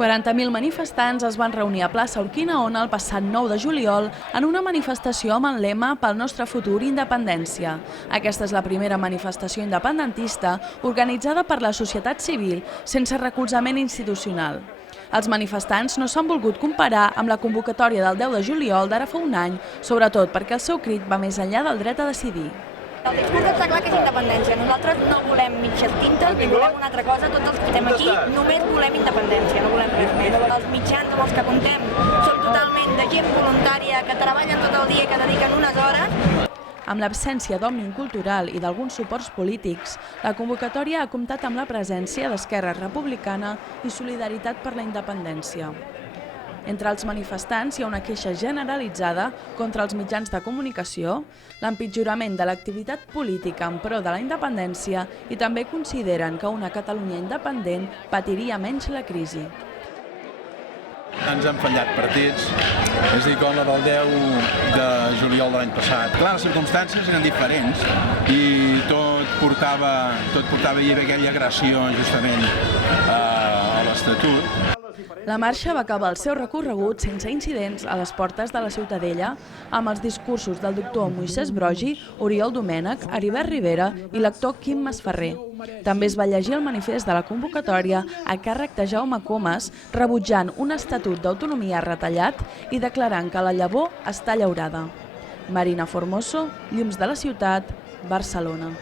40.000 manifestants es van reunir a plaça Urquinaona el passat 9 de juliol en una manifestació amb el lema «Pel nostre futur, independència». Aquesta és la primera manifestació independentista organitzada per la societat civil sense recolzament institucional. Els manifestants no s'han volgut comparar amb la convocatòria del 10 de juliol d'ara fa un any, sobretot perquè el seu crit va més enllà del dret a decidir. El discurs està clar que és independència. Nosaltres no volem mitges tintes ni volem una altra cosa. Tots els que estem aquí només volem independència, no volem res més. Els mitjans amb els que comptem són totalment de gent voluntària que treballen tot el dia i que dediquen unes hores. Amb l'absència d'òmnium cultural i d'alguns suports polítics, la convocatòria ha comptat amb la presència d'Esquerra Republicana i Solidaritat per la Independència. Entre els manifestants hi ha una queixa generalitzada contra els mitjans de comunicació, l'empitjorament de l'activitat política en pro de la independència i també consideren que una Catalunya independent patiria menys la crisi. Ens han fallat partits, és a dir, com la del 10 de juliol de l'any passat. Clar, les circumstàncies eren diferents i tot portava a haver aquella agressió justament a l'Estatut. La marxa va acabar el seu recorregut sense incidents a les portes de la Ciutadella amb els discursos del doctor Moisès Broggi, Oriol Domènech, Heribert Rivera i l'actor Quim Masferrer. També es va llegir el manifest de la convocatòria a càrrec de Jaume Comas, rebutjant un estatut d'autonomia retallat i declarant que la llavor està llaurada. Marina Formoso, Llums de la Ciutat, Barcelona.